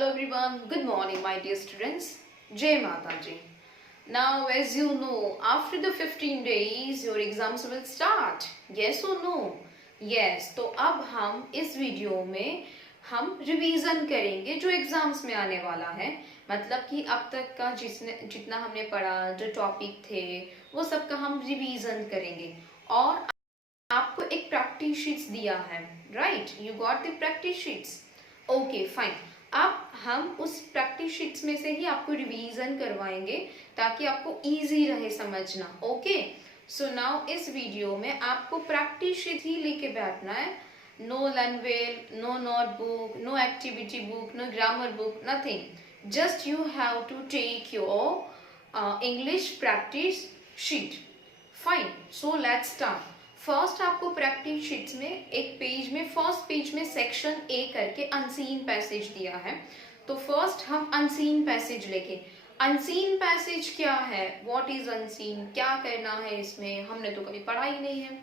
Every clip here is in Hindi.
Hello everyone, good morning my dear students. Jai Mata Ji. Now as you know, after the 15 days your exams will start. Yes or no? Yes. तो अब हम इस वीडियो में हम रिवीजन करेंगे जो एग्जाम्स में आने वाला है। मतलब कि अब तक का जितना हमने पढ़ा, जो टॉपिक थे वो सब का हम रिवीजन करेंगे। और आपको एक प्रैक्टिस शीट्स दिया है, right? You got the practice sheets. Okay fine. अब हम उस प्रैक्टिस शीट्स में से ही आपको रिवीजन करवाएंगे ताकि आपको इजी रहे समझना। ओके, सो नाउ इस वीडियो में आपको प्रैक्टिस शीट ही लेके बैठना है। No learn well, no notebook, no activity book, no grammar book, nothing. Just you have to take your English practice sheet. Fine, so let's start. First आपको प्रैक्टिस शीट्स में एक पेज में, फर्स्ट पेज में सेक्शन ए करके अनसीन पैसेज दिया है। तो फर्स्ट हम अनसीन पैसेज लेके, अनसीन पैसेज क्या है, व्हाट इज अनसीन, क्या करना है इसमें, हमने तो कभी पढ़ा ही नहीं है।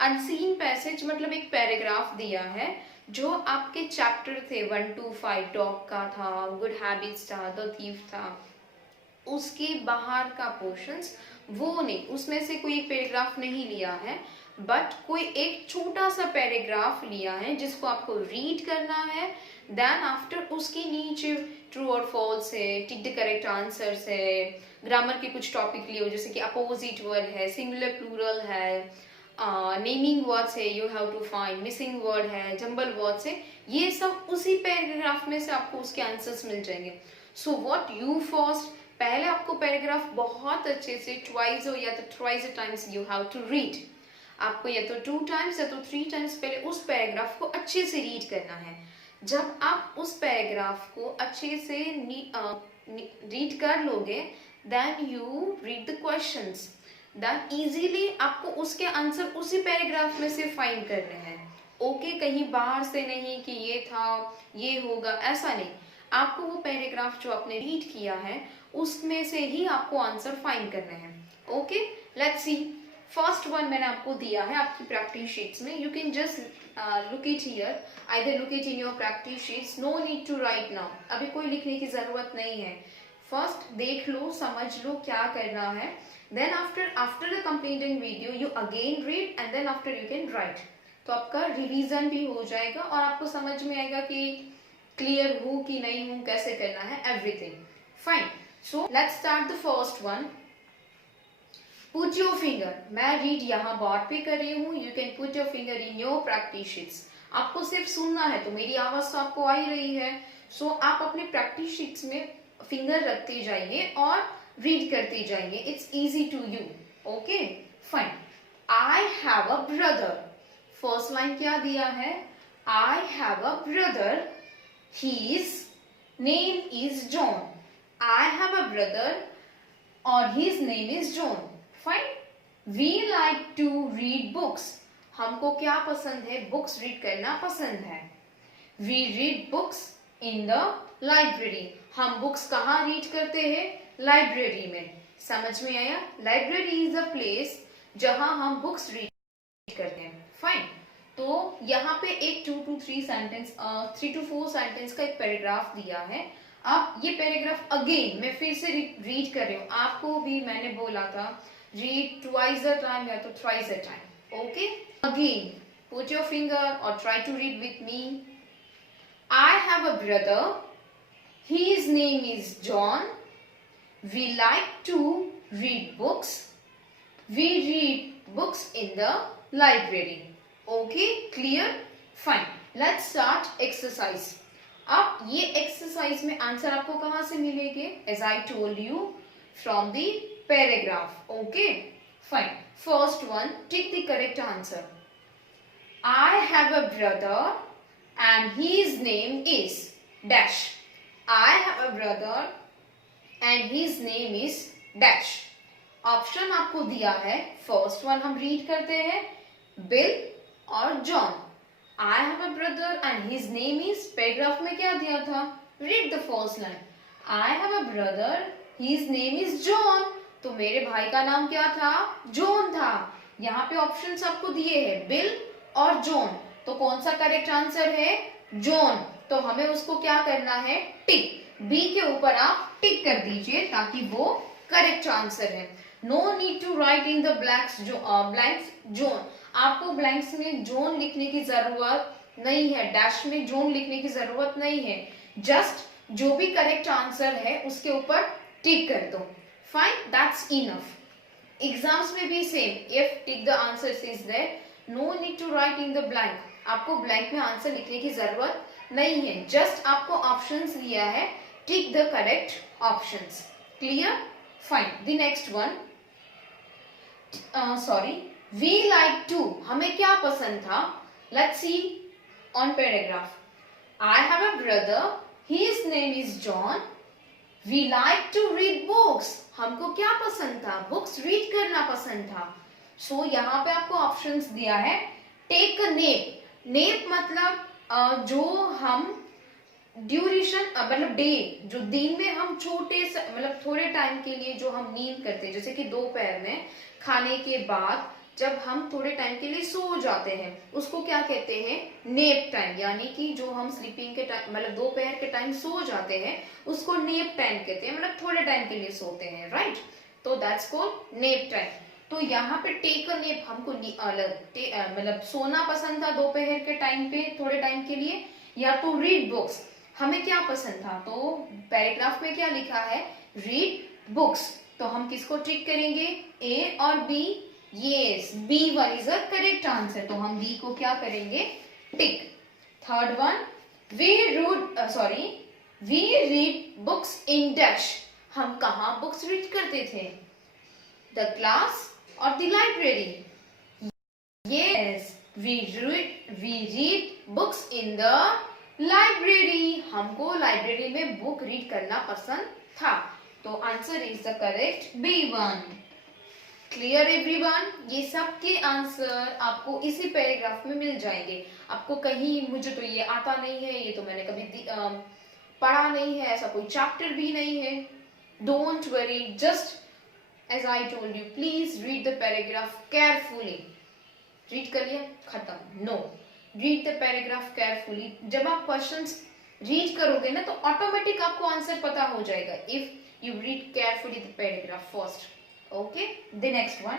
अनसीन पैसेज मतलब एक पैराग्राफ दिया है जो आपके चैप्टर थे 1 to 5, डॉग का था, गुड हैबिट्स था, द थीफ था, उसके बाहर का पोर्शंस वो नहीं, उसमें से कोई एक पैराग्राफ नहीं लिया है, बट कोई एक छोटा सा पैराग्राफ लिया है जिसको आपको रीड करना है। देन आफ्टर उसके नीचे ट्रू और फॉल्स है, टिक द करेक्ट आंसर्स है, ग्रामर के कुछ टॉपिक लिए हो जैसे कि अपोजिट वर्ड है, सिंगुलर प्लूरल है, नेमिंग वर्ड्स है, you have to find, missing word है, जंबल वर्ड्स है, ये सब उसी पैराग्राफ में से आपको उसके आंसर्स मिल जाएंगे। सो व्हाट यू फर्स्ट, पहले आपको पैराग्राफ बहुत अच्छे से ट्वाइस हो या तो twice times you have to read. आपको या तो 2 टाइम्स या तो 3 टाइम्स पहले उस पैराग्राफ को अच्छे से रीड करना है। जब आप उस पैराग्राफ को अच्छे से रीड कर लोगे, then you read the questions, then easily आपको उसके आंसर उसी पैराग्राफ में से फाइंड करने हैं। ओके, कहीं बाहर से नहीं कि ये था, ये होगा, ऐसा नहीं। आपको वो पैराग्राफ जो आपने रीड किया है उसमें से ही आपको आंसर फाइंड करने हैं। Okay, let's see. First one मैंने आपको दिया है आपकी प्रैक्टिस शीट्स में। You can just look it here, either look it in your practice sheets, no need to write now. अभी कोई लिखने की जरूरत नहीं है। फर्स्ट देख लो, समझ लो क्या करना है, then after the completing video you again read and then after you can write. तो आपका रिवीजन भी हो जाएगा और आपको समझ में आएगा कि क्लियर हूँ कि नहीं हूँ, कैसे करना है, everything. Fine, so let's start the first one. Put your finger, मैं रीड यहाँ बोर्ड पे कर रही हूँ, you can put your finger in your practice sheets. आपको सिर्फ सुनना है, तो मेरी आवाज तो आपको आ ही रही है। सो आप अपने प्रैक्टिस शीट्स में फिंगर रखते जाइए और रीड करते जाइए। It's easy to you. Okay fine. I have a brother, first line क्या दिया है, I have a brother, his name is John. I have a brother or his name is John. Fine. We like to read books. हमको क्या पसंद है, बुक्स रीड करना पसंद है। We read books in the library. हम बुक्स कहाँ रीड करते हैं, लाइब्रेरी में। समझ में आया? लाइब्रेरी इज अ प्लेस जहां हम बुक्स रीड करते हैं। फाइन, तो यहाँ पे एक 2 to 3 सेंटेंस, 3 to 4 सेंटेंस का एक पैराग्राफ दिया है। अब ये पैराग्राफ अगेन मैं फिर से रीड कर रही हूँ। आपको भी मैंने बोला था रीड ट्वाइस अ टाइम या तो thrice a time. Okay, again put your finger और try to read with me. I have a brother, his name is John, we like to read books, we read books in the library. Okay, clear? Fine, let's start exercise. अब ये एक्सरसाइज में आंसर आपको कहां से मिलेंगे, as I told you, from the paragraph. Okay fine, first one, tick the correct answer. I have a brother and his name is dash. I have a brother and his name is dash. Option आपको दिया है, फर्स्ट वन हम रीड करते हैं, बिल और John. I have a brother and his name is, paragraph में क्या दिया था, read the first line. I have a brother, his name is John, तो मेरे भाई का नाम क्या था, जॉन था। यहाँ पे ऑप्शंस आपको दिए हैं, बिल और जॉन, तो कौन सा करेक्ट आंसर है, जॉन। तो हमें उसको क्या करना है, टिक, बी के ऊपर आप टिक कर दीजिए ताकि वो करेक्ट आंसर है। No need to write in the blanks John, आपको ब्लैंक्स में जोन लिखने की जरूरत नहीं है, डैश में जोन लिखने की जरूरत नहीं है, जस्ट जो भी करेक्ट आंसर है उसके ऊपर टिक कर दो, फाइन, दैट्स इनफ। एग्जाम्स में भी same, if tick the answer is there, no need to write in the blank, आपको ब्लैंक में आंसर लिखने की जरूरत नहीं है, जस्ट आपको ऑप्शंस दिया है, tick the correct options, clear, fine. The next one, sorry, we like to, हमें क्या पसंद था, let's see on paragraph, I have a brother, his name is John, we like to read books, हमको क्या पसंद था, बुक्स रीड करना पसंद था। सो यहाँ पे आपको ऑप्शंस दिया है, टेक अ नेप, नेप मतलब जो हम ड्यूरेशन मतलब डे, जो दिन में हम छोटे मतलब थोड़े टाइम के लिए जो हम नींद करते हैं, जैसे कि दोपहर में खाने के बाद जब हम थोड़े टाइम के लिए सो जाते हैं, उसको क्या कहते हैं, नेप टाइम, यानी कि जो हम स्लीपिंग के टाइम मतलब दोपहर के टाइम सो जाते हैं उसको नेप टाइम कहते हैं, मतलब थोड़े टाइम के लिए सोते हैं, राइट, तो दैट्स कॉल्ड नेप टाइम। तो यहाँ पे टेक अ नेप, हमको मतलब सोना पसंद था दोपहर के टाइम पे थोड़े टाइम के लिए, या तो रीड बुक्स, हमें क्या पसंद था, तो पैराग्राफ में क्या लिखा है, रीड बुक्स, तो हम किसको टिक करेंगे, ए और B, yes, B one is a correct answer, तो हम बी को क्या करेंगे, tick. Third one, we read books in dash, हम कहाँ बुक्स रीड करते थे, द क्लास और the library, yes, we read books in the library, हमको लाइब्रेरी में बुक रीड करना पसंद था, तो answer is the correct B1। Clear everyone, ये सब के आंसर आपको इसी पैराग्राफ में मिल जाएंगे, आपको कहीं मुझे तो ये आता नहीं है, ये तो मैंने कभी पढ़ा नहीं है, ऐसा कोई चैप्टर भी नहीं है, don't worry, just as I told you, please read the paragraph carefully, read कर लिया खत्म, no, read the paragraph carefully, जब आप क्वेश्चंस रीड करोगे ना तो ऑटोमेटिक आपको आंसर पता हो जाएगा, if you read carefully the paragraph first, okay. The next one,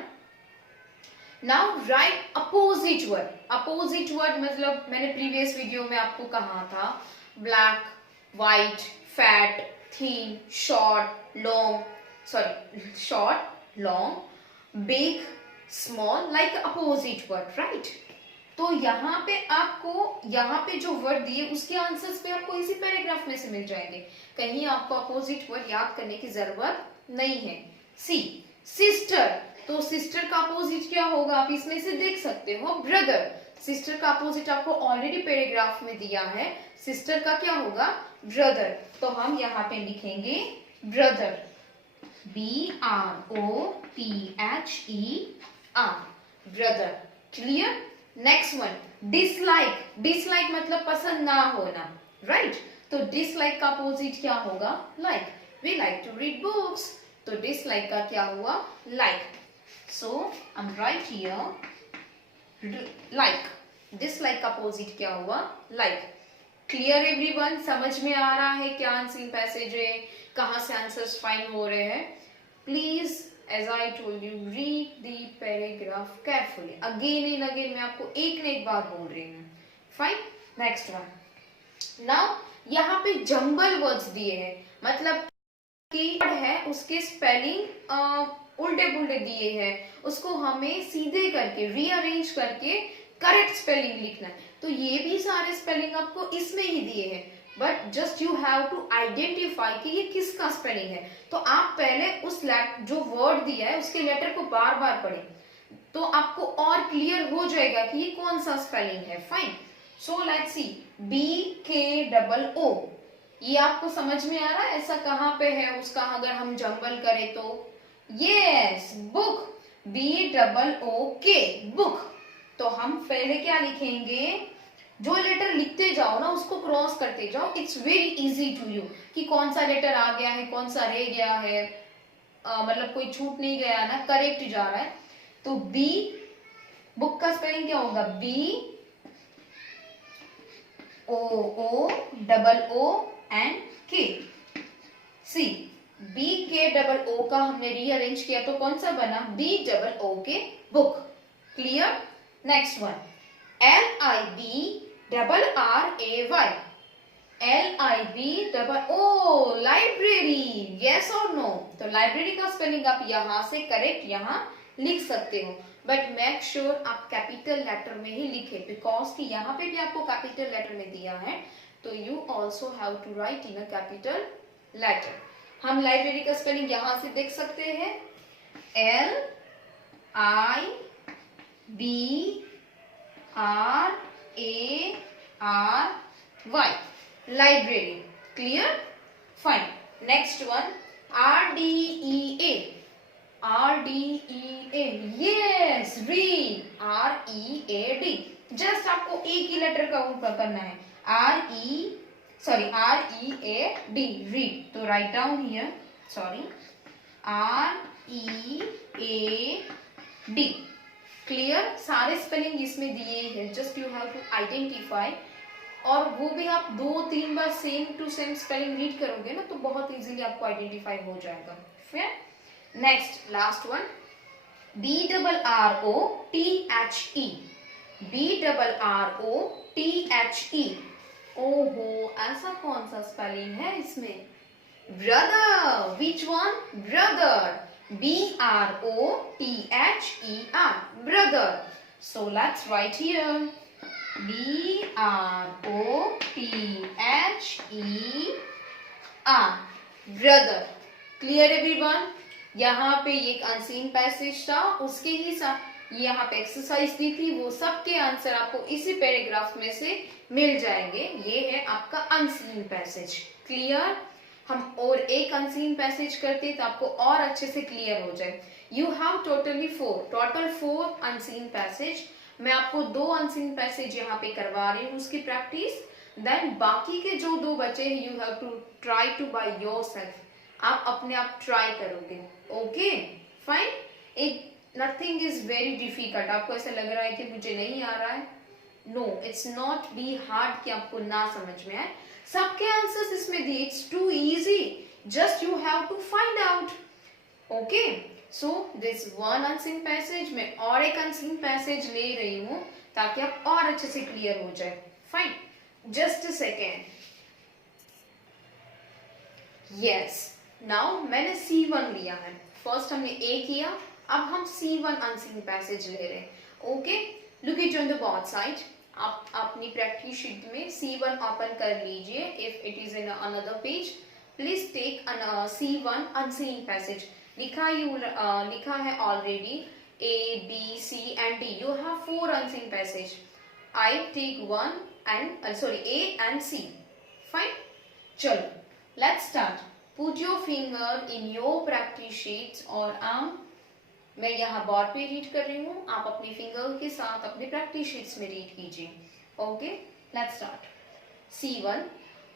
now right opposite word, opposite word मतलब मैंने प्रीवियस वीडियो में आपको कहा था, black, white, fat, thin, short, long, big, small, like opposite word, right. तो यहाँ पे आपको, यहाँ पे जो वर्ड दिए उसके आंसर्स पे आपको इसी पैराग्राफ में से मिल जाएंगे, कहीं आपको अपोजिट वर्ड याद करने की जरूरत नहीं है। सी, सिस्टर, तो सिस्टर का अपोजिट क्या होगा, आप इसमें से देख सकते हो, ब्रदर, सिस्टर का अपोजिट आपको ऑलरेडी पैराग्राफ में दिया है, सिस्टर का क्या होगा, ब्रदर, तो हम यहाँ पे लिखेंगे brother, BROTHER, brother, clear. Next one, dislike, dislike मतलब पसंद ना होना, राइट, तो डिसलाइक का अपोजिट क्या होगा, like, we like to read books, तो डिसलाइक का क्या हुआ, like, so I am write here like, dislike का अपोजिट क्या हुआ, लाइक। क्लियर एवरीवन, समझ में आ रहा है क्या आंसरिंग पैसेज है, कहाँ से आंसर्स फाइंड हो रहे हैं, please as I told you read the paragraph carefully, again and again मैं आपको एक न एक बात बोल रही हूँ, फाइन। नेक्स्ट वन, नाउ यहाँ पे जंबल वर्ड्स दिए हैं, मतलब कि है उसके स्पेलिंग उल्टे पुल्टे दिए हैं, उसको हमें सीधे करके रीअरेंज करके करेक्ट स्पेलिंग लिखना है, तो ये भी सारे स्पेलिंग आपको इसमें ही दिए हैं, but just you have to identify कि ये किसका स्पेलिंग है, तो आप पहले उस जो वर्ड दिया है उसके लेटर को बार बार पढ़ें, तो आपको और क्लियर हो जाएगा कि ये कौन सा स्पेलिंग है, fine. So let's see, BKOO, ये आपको समझ में आ रहा है ऐसा कहाँ पे है उसका, अगर हम जंबल करें तो, यस, बुक, BOOK, बुक, तो हम पहले क्या लिखेंगे, जो लेटर लिखते जाओ ना उसको क्रॉस करते जाओ, it's very easy to you कि कौन सा लेटर आ गया है, कौन सा रह गया है, मतलब कोई छूट नहीं गया ना, करेक्ट जा रहा है, तो बी, बुक का स्पेलिंग क्या होगा, O and K. C BKOO का हमने रीअरेंज किया तो कौन सा बना BOOK book. Clear. Next one LIBRRAY library. Yes और नो. तो लाइब्रेरी का स्पेलिंग आप यहाँ से करेक्ट यहाँ लिख सकते हो, बट मेक श्योर आप कैपिटल लेटर में ही लिखे, बिकॉज कि यहाँ पे भी आपको कैपिटल लेटर में दिया है, तो you also have to write in a capital letter. हम लाइब्रेरी का स्पेलिंग यहां से देख सकते हैं LIBRARY library. Clear. Fine. Next one RDEA. Yes read. READ. Just आपको एक ही लेटर का ऊपर करना है READ. read. तो write down here. sorry READ. Clear. सारे स्पेलिंग इसमें दिए हैं, just you have to identify, और वो भी आप 2-3 बार same to same spelling read करोगे ना तो बहुत इजीली आपको आइडेंटिफाई हो जाएगा. फिर नेक्स्ट लास्ट वन BRROTHE. ओहो, ऐसा कौन सा स्पेलिंग है इसमें? Brother. Which one? Brother. BROTHER. Brother. So let's write here BROTHER. Brother. Clear everyone. यहाँ पे एक अनसीन पैसेज था, उसके ही साथ यहाँ पे एक्सरसाइज दी थी, वो सबके आंसर आपको इसी पैराग्राफ में से मिल जाएंगे. ये है आपका अनसीन पैसेज. क्लियर. हम और एक अनसीन पैसेज करते तो आपको और अच्छे से क्लियर हो जाए. You have total 4 unseen passage. मैं आपको 2 अनसीन पैसेज यहाँ पे करवा रही हूँ उसकी प्रैक्टिस. देन बाकी के जो 2 बचे हैं you have to try to by yourself. आप अपने आप ट्राई करोगे. Okay fine. एक नथिंग इज वेरी डिफिकल्ट. आपको ऐसा लग रहा है कि मुझे नहीं आ रहा है, no it's not be hard कि आपको ना समझ में आए. सबके आंसर्स इसमें दिए. It's too easy, just you have to find out. Okay so this one unseen passage. मैं और एक अनसीन पैसेज ले रही हूं ताकि आप और अच्छे से क्लियर हो जाए. Fine. Just a second. Yes. Now मैंने C1 लिया है. फर्स्ट हमने A किया, अब हम C1 अनसीन पैसेज ले रहे हैं. Okay look it on the both side. आप अपनी प्रैक्टिस शीट में C1 ओपन कर लीजिए. If it is in another page please take C1 unseen passage. लिखा है already A B C and D. You have 4 unseen passage. I take one and A and C. Fine. चलो let's start. Put your finger in your practice sheets और मैं यहाँ बोर्ड पे रीड कर रही हूँ, आप अपनी फिंगर के साथ अपने प्रैक्टिस शीट्स में रीड कीजिए. Okay let's start. C1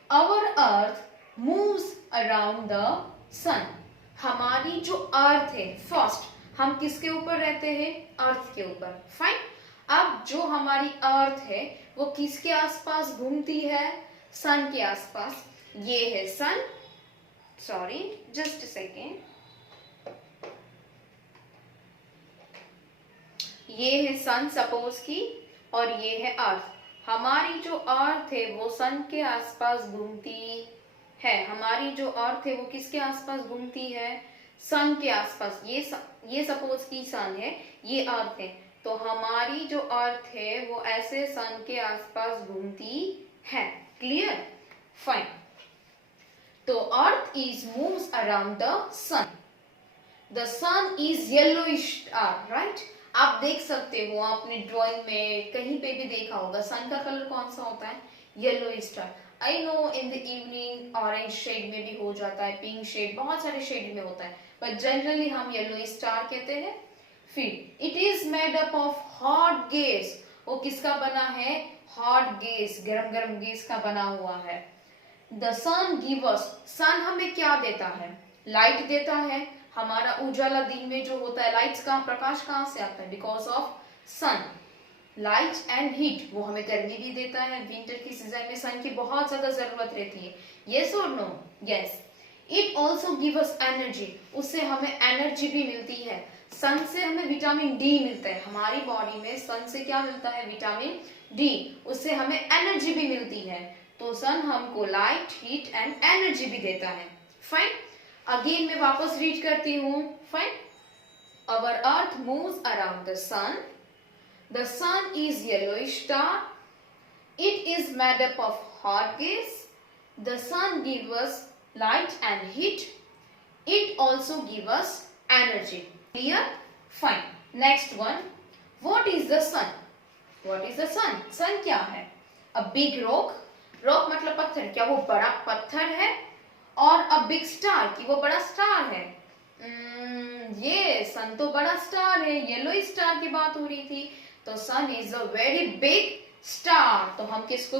Our earth moves around the sun. हमारी जो अर्थ है, फर्स्ट हम किसके ऊपर रहते हैं? अर्थ के ऊपर. फाइन. अब जो हमारी अर्थ है वो किसके आसपास घूमती है? सन के आसपास. ये है sun. Sorry just a second. ये है सन सपोज की, और ये है अर्थ. हमारी जो अर्थ है वो सन के आसपास घूमती है. हमारी जो अर्थ है वो किसके आसपास घूमती है? सन के आसपास. ये सपोज की सन है, ये अर्थ है, तो हमारी जो अर्थ है वो ऐसे सन के आसपास घूमती है. क्लियर. फाइन. तो earth is moves around the sun. The sun is yellowish star. Right. आप देख सकते हो, आपने ड्राइंग में कहीं पे भी देखा होगा, सन का कलर कौन सा होता है? Yellow star. I know in the evening orange shade में भी हो जाता है, पिंक शेड, बहुत सारे शेड में होता है, बट जनरली हम येलो स्टार कहते हैं. फिर it is made up of hot gas. वो किसका बना है? हॉट गैस, गरम गरम गैस का बना हुआ है. The sun give us. Sun हमें क्या देता है? लाइट देता है. हमारा उजाला दिन में जो होता है, लाइट्स का प्रकाश कहाँ से आता है? Because of sun. Light and heat, वो हमें गर्मी भी देता है, विंटर की सीजन में सन की बहुत ज्यादा जरूरत रहती है, यस और no, yes. It also give us energy, उससे हमें एनर्जी भी मिलती है। सन से हमें विटामिन डी मिलता है, हमारी बॉडी में सन से क्या मिलता है, विटामिन डी, उससे हमें एनर्जी भी मिलती है। तो सन हमको लाइट, हीट एंड एनर्जी भी देता है। फाइन, अगेन मैं वापस रीड करती हूँ। Fine, our earth moves around the sun is yellowish star, it is made up of hot gas, the sun gives us light and heat, it also gives us energy. Clear? Fine. Next one, what is the sun? What is the sun? sun क्या है? a big rock मतलब पत्थर, क्या वो बड़ा पत्थर है? और a big star, कि वो बड़ा स्टार है? ये सन तो बड़ा स्टार है, येलो स्टार की बात हो रही थी, तो sun is a very big star, तो हम किसको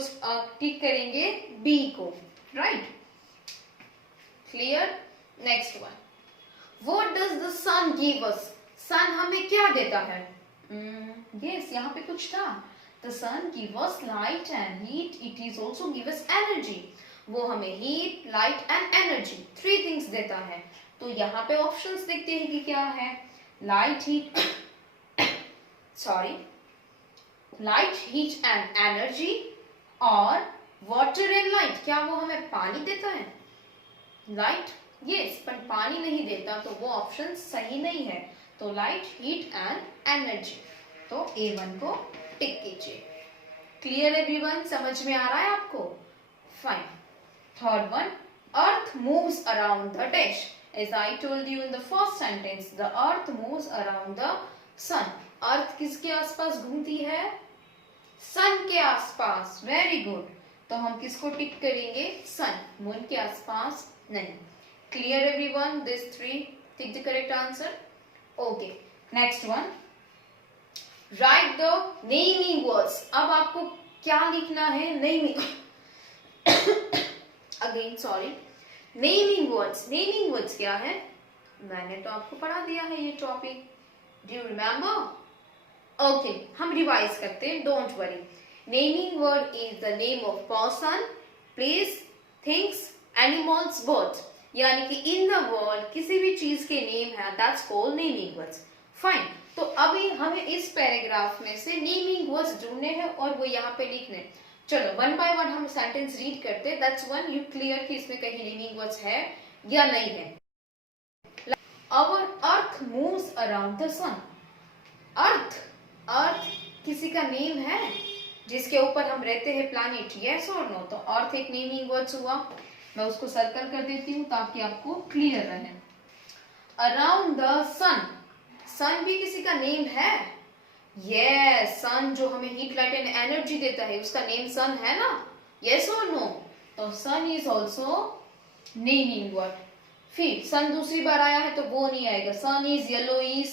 टिक करेंगे, बी को, right. Clear? Next one, what does the sun give us? Sun हमें क्या देता है? यस, यहाँ पे कुछ था, the sun give us light and heat, it is also give us energy, वो हमें heat, light and energy, 3 things देता है। तो यहाँ पे ऑप्शंस देखते हैं कि क्या है, light heat sorry light heat and energy, और वाटर एंड लाइट, क्या वो हमें पानी देता है? लाइट यस, पर पानी नहीं देता, तो वो ऑप्शन सही नहीं है, तो लाइट हीट एंड एनर्जी, तो A1 को टिक कीजिए। क्लियर एवरीवन, समझ में आ रहा है आपको? Fine. Third one, earth moves around the dash, as I told you in the first sentence, the earth moves around the sun. अर्थ किसके आसपास घूमती है? सन के आसपास, वेरी गुड, तो हम किसको टिक करेंगे, सन, मून के आसपास नहीं। Clear everyone, this 3 tick the correct answer. Okay, next one, right the naming words. अब आपको क्या लिखना है, naming again sorry, naming words क्या है? मैंने तो आपको पढ़ा दिया है ये topic, do you remember? Okay, हम रिवाइज करते हैं, don't worry. Naming word is the name of person, place, things, animals, birds, यानी कि इन द वर्ल्ड किसी भी चीज के नेम है, that's called naming words. Fine, तो अभी हमें इस पैराग्राफ में से नेमिंग वर्ड्स ढूंढने हैं और वो यहाँ पे लिखने। चलो वन बाय वन हम सेंटेंस रीड करते हैं, दैट्स वन यू क्लियर कि इसमें कहीं नेमिंग वर्ड्स है या नहीं है। Our earth moves around the sun. अर्थ किसी का नेम है जिसके ऊपर हम रहते हैं, प्लैनेट, यस और नो? तो अर्थ एक नेमिंग वर्ड्स हुआ, मैं उसको सर्कल कर देती हूँ ताकि आपको क्लियर रहे। अराउंड द सन भी किसी का नेम है, यस, सन जो हमें हीट, लाइट एंड एनर्जी देता है, उसका नेम सन है ना, यस और नो? तो sun is also naming word. फिर सन दूसरी बार आया है तो वो नहीं आएगा, सन इज येलो इज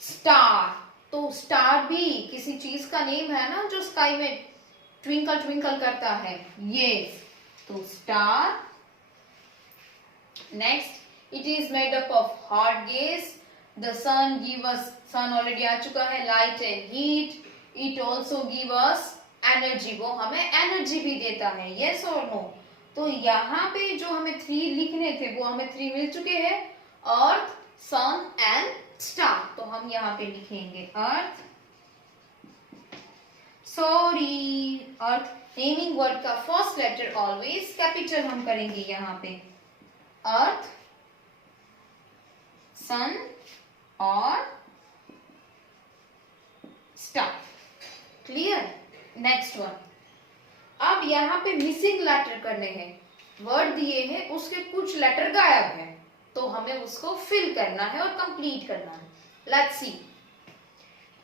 स्टार, तो स्टार भी किसी चीज का नेम है ना जो स्काई में ट्विंकल ट्विंकल करता है, यस, तो star. Next, it is made up of hot gas, the sun give us, sun already आ चुका है, light and heat, it also give us energy, वो हमें एनर्जी भी देता है, यस और नो? तो यहाँ पे जो हमें 3 लिखने थे वो हमें 3 मिल चुके हैं, अर्थ, सन एंड स्टार, तो हम यहाँ पे लिखेंगे अर्थ, सॉरी अर्थ, नेमिंग वर्ड का फर्स्ट लेटर ऑलवेज कैपिटल हम करेंगे यहाँ पे, अर्थ, सन और स्टार। क्लियर? नेक्स्ट वन, अब यहाँ पे मिसिंग लेटर करने हैं, वर्ड दिए हैं उसके कुछ लेटर गायब है, तो हमें उसको फिल करना है और कंप्लीट करना है। Let's see,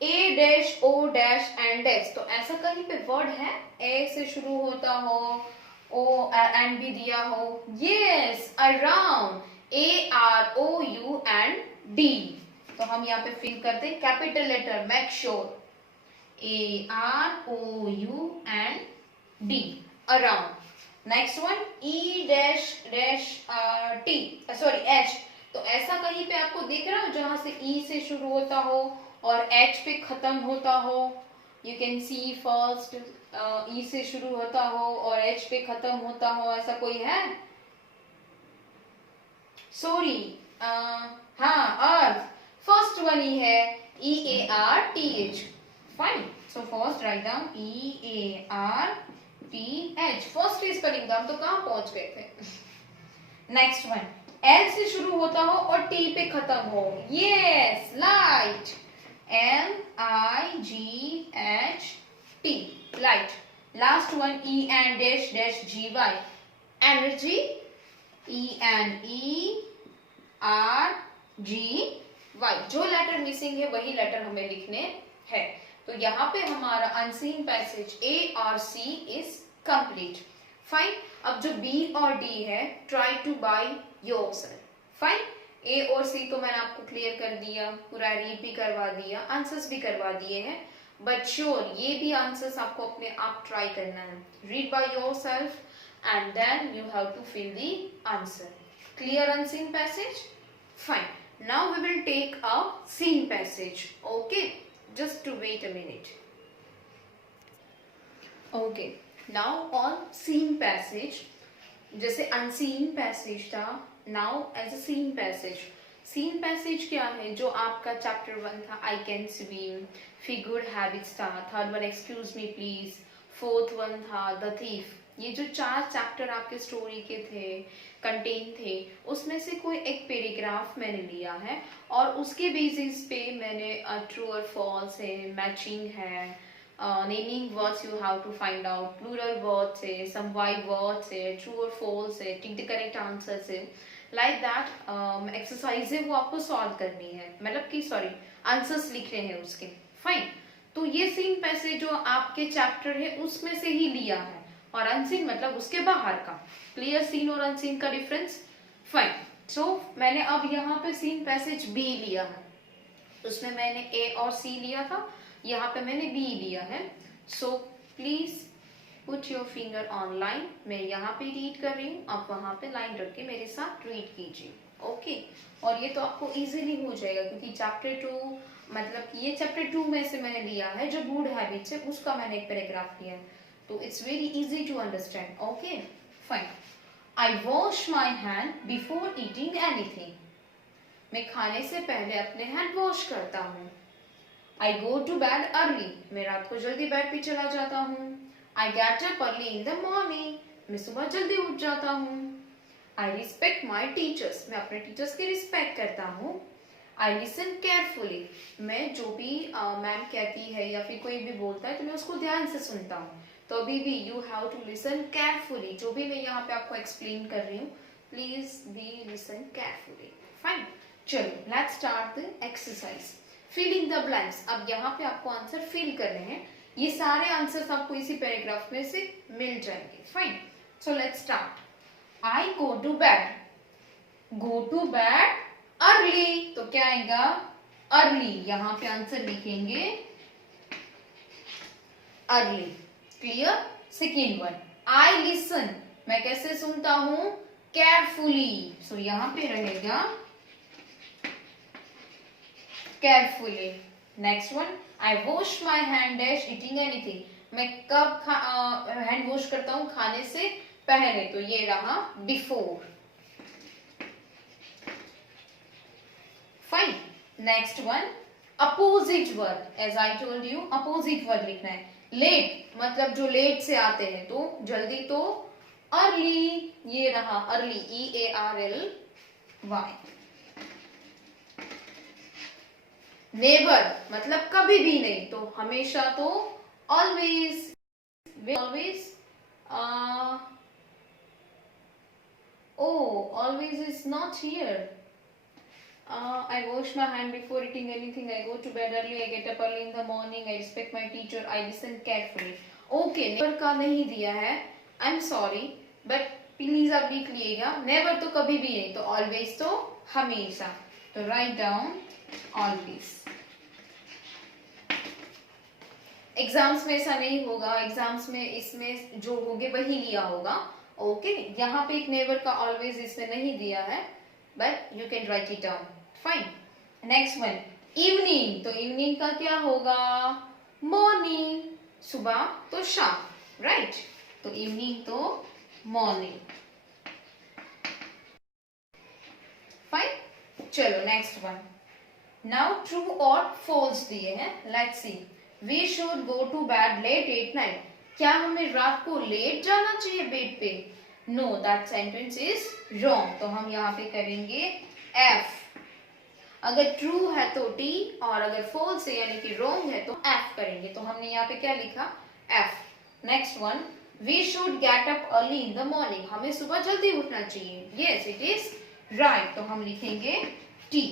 A dash, O dash N dash, तो ऐसा कहीं पे वर्ड है ए से शुरू होता हो, ओ एंड भी दिया हो, yes, around, A R O U N D, तो हम यहाँ पे फिल करते हैं capital letter, make sure, A R O U N D, around. Next one, E dash dash T, sorry H, तो ऐसा कहीं पे आपको दिख रहा हो जहां से ई से शुरू होता हो और एच पे खत्म होता हो, यू कैन सी फर्स्ट ई से शुरू होता हो और एच पे खत्म होता हो, ऐसा कोई है? सॉरी, हाँ, अर्थ। फर्स्ट वन ही है, E A R T H. Fine, so first write down E A R T H, first is spelling. हम तो कहाँ पहुंच गए थे। नेक्स्ट वन, एल से शुरू होता हो और टी पे खत्म हो। Yes, light, L I G H T, light. Last one, E N dash dash G Y, energy, E N E R G Y. जो लेटर मिसिंग है वही लेटर हमें लिखने हैं। तो यहाँ पे हमारा अनसीन पैसेज ए और सी इज कंप्लीट। फाइन, अब जो बी और डी है, try to by yourself. Fine, A और सी तो मैंने आपको क्लियर कर दिया, पूरा रीड भी करवा दिया, आंसर्स भी करवा दिए हैं। बट श्योर ये भी आंसर्स आपको अपने आप ट्राई करना है। Read by yourself and then you have to fill the answer. Clear unseen passage? Fine. Now we will take a seen passage. Okay, just to wait a minute. Okay, now on seen passage, जैसे unseen passage था, now as a seen passage. Seen passage क्या है? जो आपका chapter 1 था, I can swim, figured habits था, third one excuse me please, fourth one था the thief। ये जो 4 चैप्टर आपके स्टोरी के थे, कंटेन थे, उसमें से कोई एक पैराग्राफ मैंने लिया है और उसके बेसिस पे मैंने ट्रू और फॉल्स है, मैचिंग है, naming words you have to find out, plural words है, सम वाइड वर्ड्स है, ट्रू और फॉल्स है, टिक द करेक्ट आंसर्स है, लाइक दैट एक्सरसाइज है वो आपको सॉल्व करनी है, मतलब कि सॉरी आंसर्स लिखने हैं उसके। फाइन, तो ये सीन पैसेज जो आपके चैप्टर है उसमें से ही लिया है और अनसीन मतलब उसके बाहर का। क्लियर सीन और अनसीन का डिफरेंस? फाइन, सो मैंने अब यहाँ पे सीन पैसेज बी लिया है, उसमें मैंने ए और सी लिया था, यहाँ पे मैंने बी लिया है। So please put your finger on line. मैं यहाँ पे रीड कर रही हूँ, आप वहां पे लाइन रख के मेरे साथ रीड कीजिए। ओके, और ये तो आपको इजीली हो जाएगा क्योंकि चैप्टर 2 मतलब ये चैप्टर 2 में से मैंने लिया है, जो गुड हैबिट्स है उसका मैंने एक पैराग्राफ लिया है, तो it's very easy to understand. Okay, fine. I wash my hand before eating anything. मैं खाने से पहले अपने हैंड वॉश करता हूँ। I go to bed early. मैं रात को जल्दी बेड पे चला जाता हूँ। I get up early in the morning. मैं सुबह जल्दी उठ जाता हूँ। I respect my teachers. मैं अपने टीचर्स की रिस्पेक्ट करता हूँ। I listen carefully. मैं जो भी मैम कहती है या फिर कोई भी बोलता है तो मैं उसको ध्यान से सुनता हूँ। तो अभी भी you have to listen carefully, जो भी मैं यहाँ पे आपको एक्सप्लेन कर रही हूँ, please be listen carefully. Fine, चलो let's start the exercise. Fill in the blanks. अब यहाँ पे आपको आंसर फिल करने हैं, ये सारे आंसर्स आपको इसी पैराग्राफ में से मिल जाएंगे। Fine, so let's start. I go to bed, go to bed early, तो क्या आएगा? अर्ली। यहाँ पे आंसर लिखेंगे early. Clear? Second one, I listen, मैं कैसे सुनता हूं? केयरफुली। सो यहां पे रहेगा carefully. Next one, I wash my hand dash eating anything, मैं कब हैंड वॉश करता हूं? खाने से पहले, तो ये रहा before. Fine, next one, opposite word, as I told you opposite word लिखना है। लेट मतलब जो लेट से आते हैं, तो जल्दी तो अर्ली, ये रहा अर्ली, EARLY। नेवर मतलब कभी भी नहीं, तो हमेशा तो always. Always, always is not here. I wash my hand before eating anything. I go to bed early. I get up early in the morning. I respect my teacher. I listen carefully. Okay, never का नहीं दिया है. I'm sorry, but please आप लिख लीजिएगा. Never तो कभी भी नहीं, तो always तो हमेशा. तो write down always. एग्जाम्स में ऐसा नहीं होगा, एग्जाम्स में इसमें जो होगे वही लिया होगा। ओके, यहाँ पे एक नेवर का ऑलवेज इसमें नहीं दिया है, but you can write it down. Fine. Next one, evening, तो evening का क्या होगा? Morning. सुबह तो शाम, राइट? तो इवनिंग तो मॉर्निंग। फाइन, चलो नेक्स्ट वन। नाउ ट्रू और फॉल्स दिए हैं, let's see. We should go to bed late at night. क्या हमें रात को लेट जाना चाहिए बेड पे? No, that sentence is wrong. तो हम यहाँ पे करेंगे एफ। अगर ट्रू है तो टी, और अगर फॉल्स है यानी कि रॉन्ग है तो एफ करेंगे। तो हमने यहाँ पे क्या लिखा? F. Next one, we should get up early in the morning. हमें सुबह जल्दी उठना चाहिए। Yes, it is right. तो हम लिखेंगे T.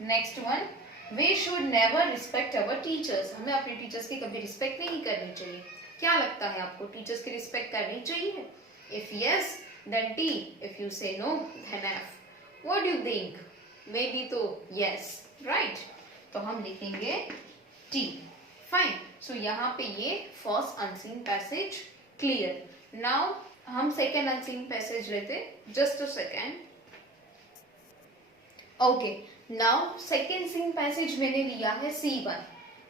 Next one, we should never respect our teachers. हमें अपने टीचर्स की कभी रिस्पेक्ट नहीं करनी चाहिए। क्या लगता है आपको, टीचर्स की रिस्पेक्ट करनी चाहिए? If yes then T, if you say no then F. What do you think? May be तो यस, राइट? तो हम लिखेंगे टी। फाइन। सो यहाँ पे ये first unseen passage clear. Now हम सेकेंड अनसीन पैसेज लेते, just a second. Okay, now second seen passage मैंने लिया है C1,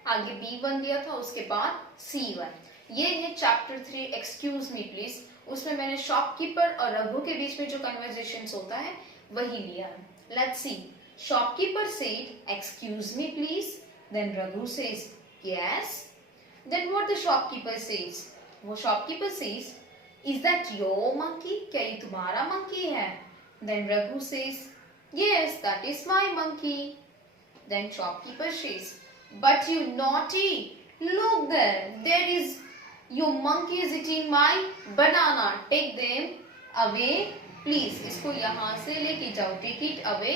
आगे B1 दिया था, उसके बाद C1। ये है चैप्टर 3 एक्सक्यूज मी प्लीज। उसमें मैंने शॉपकीपर और रघु के बीच में जो कन्वर्सेशन होता है वही लिया है। Let's see. Shopkeeper said excuse me please, then Raghu says yes, then what the shopkeeper says? वो shopkeeper says is that your monkey? क्या ये तुम्हारा मंकी है? Then Raghu says yes, that is my monkey. Then shopkeeper says, but you naughty, look there, there is your monkey is eating my banana. Take them away, please. इसको यहाँ से लेके जाओ. Take it away,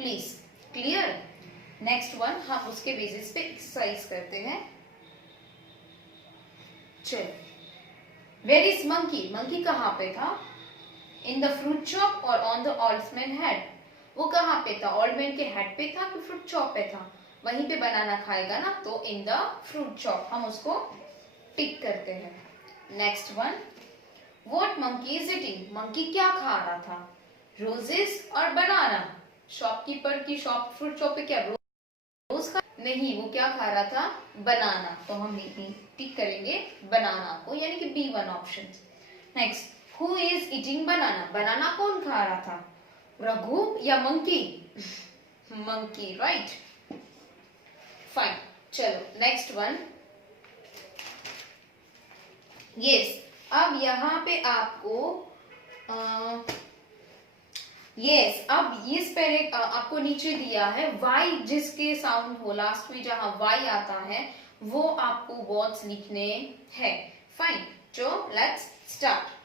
please. Clear? Next one, हम उसके बेसिस पे एक्सरसाइज करते हैं. चल. Where is monkey? Monkey कहाँ पे था? In the fruit shop or on the oldman head? वो कहाँ पे था? ओल्डमैन के हेड पे था कि फ्रूट शॉप पे था? वहीं पे बनाना खाएगा ना, तो इन द फ्रूट शॉप। हम उसको टिक करते हैं। Next one, what monkey is eating? Monkey क्या खा रहा था? रोजेस और बनाना। शॉपकीपर की शॉप, फ्रूट शॉप पे क्या रोज खा? नहीं, वो क्या खा रहा था? बनाना। तो हम टिक करेंगे बनाना को, यानी कि B1 option. Next, who is eating banana? Banana कौन खा रहा था? रघु या मंकी? Monkey, right? फाइन। चलो नेक्स्ट वन। यस, अब यहाँ पे आपको यस अब इस पहले आपको नीचे दिया है वाई, जिसके साउंड हो लास्ट में, जहां वाई आता है वो आपको वर्ड्स लिखने हैं। फाइन, जो लेट्स स्टार्ट।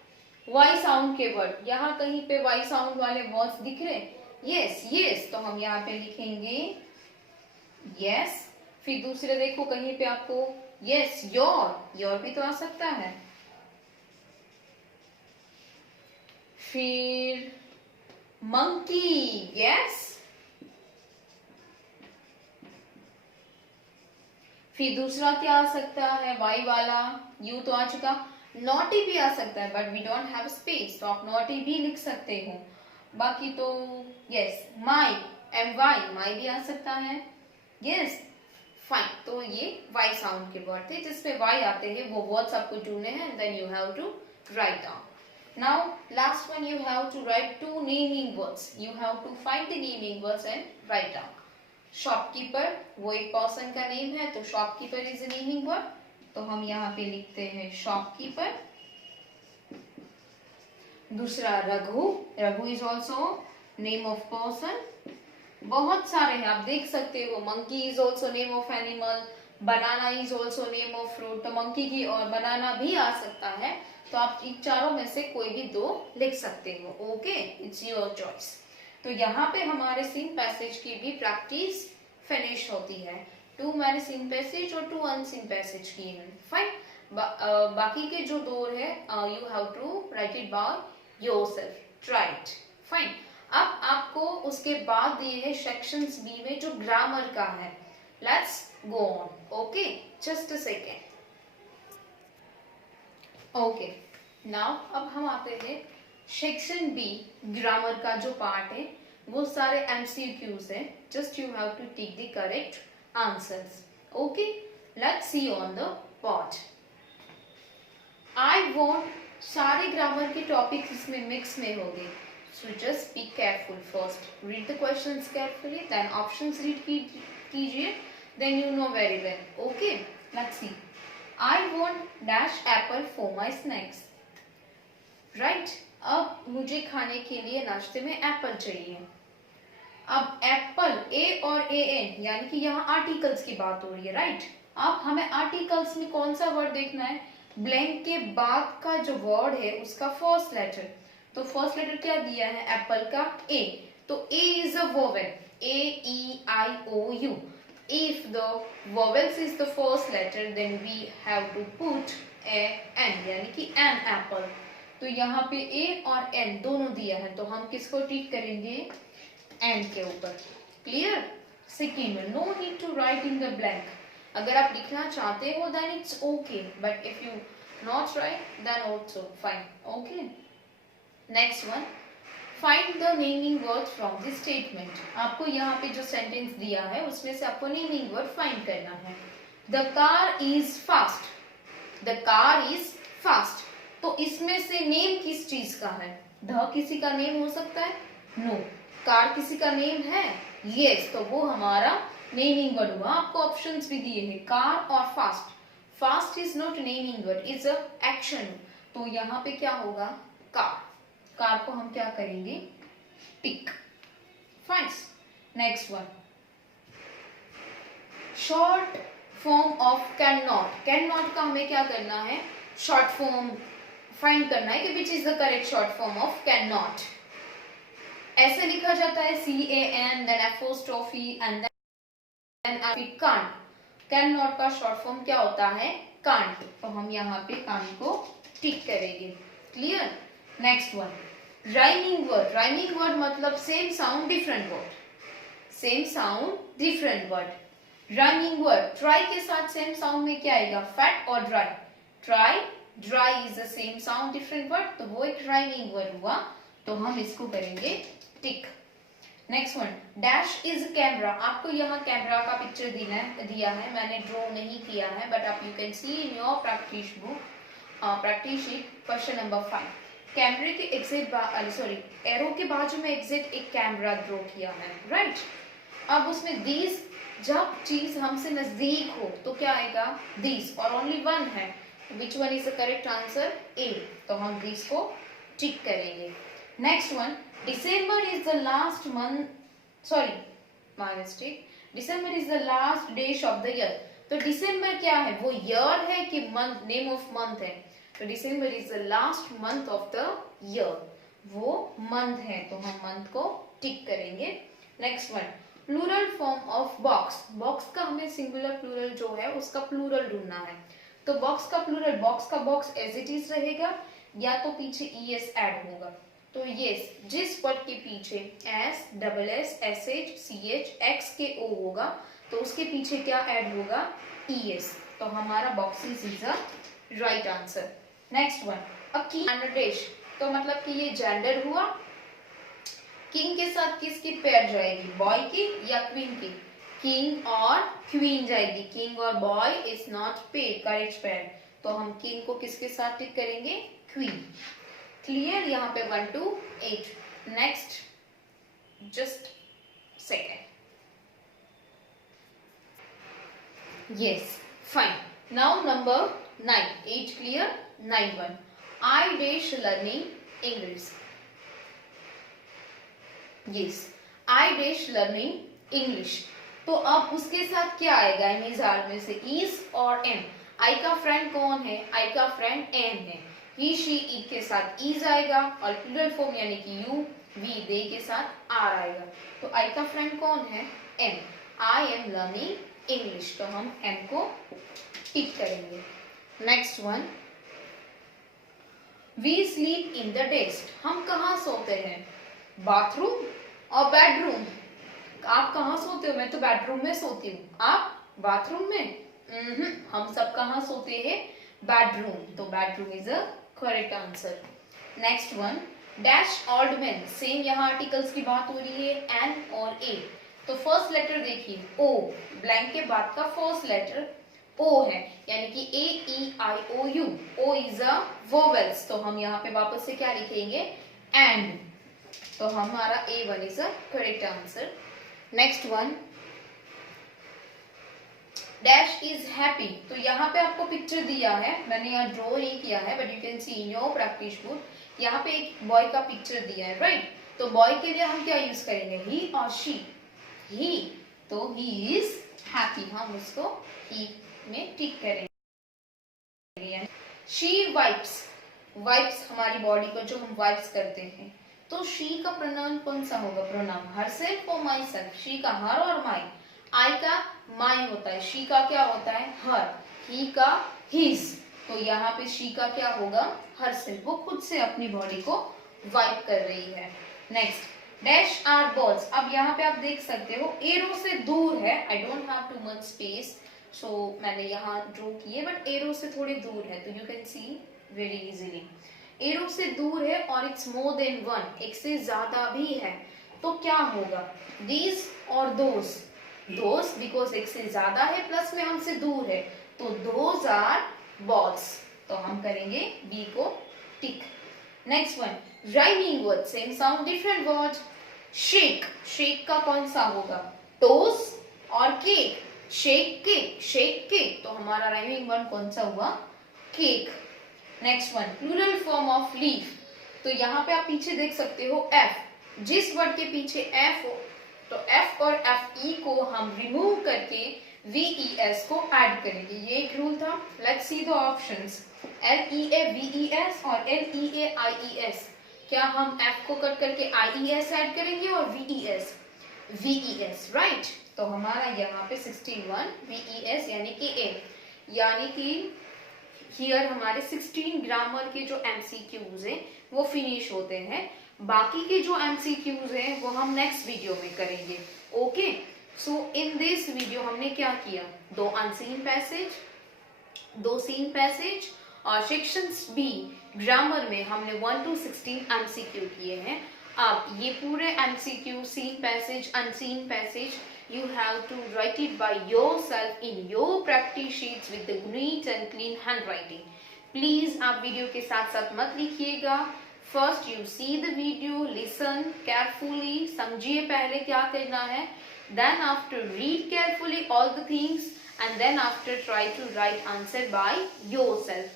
वाई साउंड के वर्ड, यहाँ कहीं पे वाई साउंड वाले वर्ड्स दिख रहे? यस यस, तो हम यहाँ पे लिखेंगे यस। फिर दूसरे देखो कहीं पे आपको यस योर भी तो आ सकता है। फिर मंकी, यस। फिर दूसरा क्या आ सकता है? वाई वाला यू तो आ चुका। नॉटी भी आ सकता है, but we don't have space, तो आप नॉटी भी लिख सकते हो। बाकी तो यस, माई, माई भी आ सकता है। Yes, fine. तो ये वाई साउंड के वर्ड थे, जिसमें वाई आते हैं वो वर्ड्स आपको ढूंढने हैं, then you have to write down. Now last one, you have to write 2 naming words. You have to find the naming words and write down. Shopkeeper, वो एक पर्सन का नेम है, तो shopkeeper is a naming word, तो हम यहाँ पे लिखते हैं शॉपकीपर। दूसरा Raghu, Raghu is also name of person. बहुत सारे हैं, आप देख सकते हो। Monkey is also name of animal, banana is also name of fruit, तो मंकी की और बनाना भी आ सकता है। तो आप इन चारों में से कोई भी 2 लिख सकते हो। Okay, it's your choice. तो यहाँ पे हमारे सीन पैसेज की भी प्रैक्टिस फिनिश होती है। 2 मैंने सीन पैसेज और 2 अनसीन पैसेज किए हैं। फाइन। बाकी के जो 2 है, you have to write it by yourself, right? Fine. अब आपको उसके बाद दिए हैं सेक्शंस बी में जो ग्रामर का है। Let's go on. Okay, just a second. Okay, now अब हम आते हैं सेक्शन बी, ग्रामर का जो पार्ट है। वो सारे MCQs है, just you have to take the correct answers. Okay, let's see on the board. I want, सारे ग्रामर के टॉपिक्स इसमें मिक्स में होंगे. So just be careful. First read the questions carefully, then options read कीजिए, then you know very well. Okay, let's see. I want dash apple for my snacks. Right, अब मुझे खाने के लिए नाश्ते में एप्पल चाहिए. अब एप्पल, ए और ए एन, यानी कि यहाँ आर्टिकल्स की बात हो रही है. राइट, अब हमें आर्टिकल्स में कौन सा वर्ड देखना है? ब्लैंक के बाद का जो वर्ड है उसका फर्स्ट लेटर. तो फर्स्ट लेटर क्या दिया है? एप्पल का ए. तो A is a vowel, A E I O U. If the vowels is the first letter then we have to put A N, यानी कि एन एप्पल. तो यहाँ पे ए और एन दोनों दिया है, तो हम किसको टिक करेंगे? एन के ऊपर. Clear? Second one, no need to write in the blank. अगर आप लिखना चाहते हो then it's okay, but if you not write then also fine. Okay, next one, find the naming word from this statement. आपको यहाँ पे जो सेंटेंस दिया है उसमें से आपको नेमिंग वर्ड फाइंड करना है. The car is fast. The car is fast. तो इसमें से नेम किस चीज का है? द किसी का नेम हो सकता है? नो. कार किसी का नेम है? यस. तो वो हमारा नेमिंग वर्ड हुआ. आपको ऑप्शंस भी दिए हैं, कार और fast. Fast is not naming word, is a action. तो यहाँ पे क्या होगा? कार. कार को हम क्या करेंगे? Tick. Fine. Next one, short form of can not. Can not का हमें क्या करना है? शॉर्ट फॉर्म फाइंड करना है कि which is the correct short form of can not. ऐसे लिखा जाता है CAN, then apostrophe and then can't. Can not का शॉर्ट फॉर्म क्या होता है? कांट. तो हम यहाँ पे कांट को टिक करेंगे. Clear? Next one, rhyming word. Rhyming word मतलब same sound different word. Same sound different word. Rhyming word, try के साथ सेम साउंड में क्या आएगा? फैट और dry. Try, dry is the same sound different word, तो वो एक राइमिंग वर्ड हुआ. तो हम इसको करेंगे tick. Next one, dash is camera. आपको यहाँ कैमरा का पिक्चर दिया है, मैंने ड्रॉ नहीं किया है, बट आप you can see in your practice book, practice sheet, question number 5. कैमरे के एग्जिट, सॉरी, एरो के बाजू में एग्जिट एक कैमरा ड्रॉ किया है. राइट, अब उसमें दीज, जब चीज हमसे नजदीक हो तो क्या आएगा? दीज. और ओनली वन है, which one is the correct answer? A. तो हम दीज को टिक करेंगे. Next one, December is the last month, sorry my mistake, December is the last days of the year. तो डिसम्बर क्या है? वो ईयर है कि मंथ? नेम ऑफ मंथ है. तो December is the last month of the year, वो मंथ है, तो हम मंथ को टिक करेंगे. Next one, plural form of box. Box का हमें सिंगुलर प्लूरल जो है उसका प्लूरल ढूंढना है. तो बॉक्स का प्लूरल, बॉक्स का बॉक्स एज इट इज रहेगा या तो पीछे ES ऐड होगा. तो यस, जिस वर्ड के पीछे SSSHCH X O होगा तो उसके पीछे क्या ऐड होगा? ES. तो हमारा boxes is a right answer. Next one, a king and a dish. तो मतलब कि ये जेंडर हुआ. किंग के साथ किसकी पेयर जाएगी? बॉय की या क्वीन की? किंग और क्वीन जाएगी. किंग और boy is not correct pair. तो हम किंग को किसके साथ टिक करेंगे? क्वीन. क्लियर? यहाँ पे 1 to 8. Next, just second. Yes, fine. Now number 9. 8 clear. 9 1, I dash learning English. Yes, I dash learning English. तो अब उसके साथ क्या आएगा? इमेजार में से इज और एम. आई का फ्रेंड कौन है? आई का फ्रेंड एम है. ही शी इट के साथ इज आएगा और प्लूरल फॉर्म यानी कि यू वी दे के साथ आर आएगा. तो आई का फ्रेंड कौन है? Am. I am learning English. तो हम एम को टिक करेंगे. Next one, we sleep in the desk. हम कहाँ सोते हैं? बाथरूम और बेडरूम. आप कहाँ सोते हो? मैं तो बेडरूम में सोती हूँ. आप बाथरूम में? हम सब कहाँ सोते हैं? बेडरूम. तो bedroom is a correct answer. Next one, dash old man. सेम यहाँ आर्टिकल्स की बात हो रही है, एन और ए. तो फर्स्ट लेटर देखिए O. ब्लैंक के बाद का फर्स्ट लेटर ओ है, यानी कि AEIOU, O is a vowels, तो हम यहाँ पे वापस से क्या लिखेंगे, एंड, तो हमारा A1 is a correct answer. Next one, dash is happy, तो यहाँ पे आपको पिक्चर दिया है, मैंने यहाँ ड्रॉ नहीं किया है but you can see in your practice book, यहाँ पे एक बॉय का पिक्चर दिया है, राइट, तो बॉय के लिए हम क्या यूज करेंगे, ही और शी, ही, तो ही इज हैप्पी, हम उसको ही में टिक करेंगे। शी वाइप्स, वाइप्स हमारी बॉडी को जो हम वाइप्स करते हैं, तो शी का प्रोनाउन कौन सा होगा, प्रोनाउन हर सेल्फ और माई सेल्फ, शी का हर और माई, आई का माई होता है, शी का क्या होता है हर, ही का हिज, तो यहाँ पे शी का क्या होगा हर सेल्फ, वो खुद से अपनी बॉडी को वाइप कर रही है। नेक्स्ट, डैश आर बॉल्स, अब यहाँ पे आप देख सकते हो एरो से दूर है, I don't have too much space, so मैंने यहाँ ड्रॉ किए बट एरो से थोड़ी दूर है, तो you can see very easily, arrow से दूर है और इट्स मोर देन वन, एक से ज्यादा भी है, तो क्या होगा, दीज और दोस, दोस बिकॉज एक से ज्यादा है प्लस में हमसे दूर है, तो दोज आर बॉल्स, तो हम करेंगे बी को tick. Next one, rhyming word, same sound different word, shake, shake का कौन सा होगा, टोस और cake, shake cake, shake cake, तो हमारा राइमिंग वर्ड कौन सा हुआ, cake. Next one, plural form of leaf, तो यहाँ पे आप पीछे देख सकते हो एफ, जिस वर्ड के पीछे एफ हो तो एफ और एफ ई को हम रिमूव करके VES को ऐड करेंगे, ये एक रूल था। Let's see the options, LEAVES और LEAIES, क्या हम F को कट करके IES ऐड करेंगे और VES, राइट, तो हमारा यहाँ पे 61 VES यानी कि A, यानी कि हियर हमारे 16 ग्रामर के जो MCQs हैं वो फिनिश होते हैं, बाकी के जो MCQs हैं वो हम नेक्स्ट वीडियो में करेंगे। Okay, so in this video हमने क्या किया, 2 अनसीन पैसेज, 2 सीन पैसेज और सेक्शंस बी ग्रामर में हमने 1 to 16 MCQ किए हैं। अब ये पूरे MCQ, seen passage, unseen passage, you have to write it by yourself in your practice sheets with the neat and clean handwriting. Please आप वीडियो के साथ साथ मत लिखिएगा, first you see the video, listen carefully, समझिए पहले क्या करना है, then after read carefully all the things and then after try to write answer by yourself.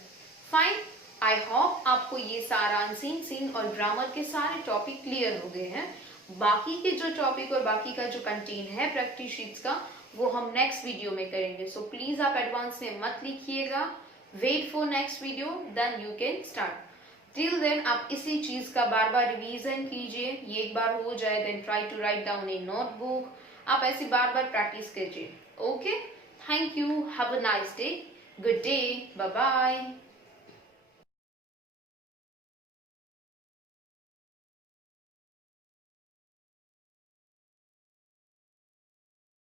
Fine, I hope आपको ये सारा अनसीन, सीन और ग्रामर के सारे टॉपिक क्लियर हो गए हैं। बाकी के जो टॉपिक और बाकी का जो कंटेन है प्रैक्टिस शीट्स का वो हम नेक्स्ट वीडियो में करेंगे, सो प्लीज आप एडवांस में मत लिखिएगा, wait for next video then you can start. Till then आप इसी चीज का बार बार रिवीजन कीजिए, ये एक बार हो जाए then try to write down a notebook, आप ऐसे बार बार प्रैक्टिस कीजिए। Okay, thank you, have a nice day, good day, bye bye.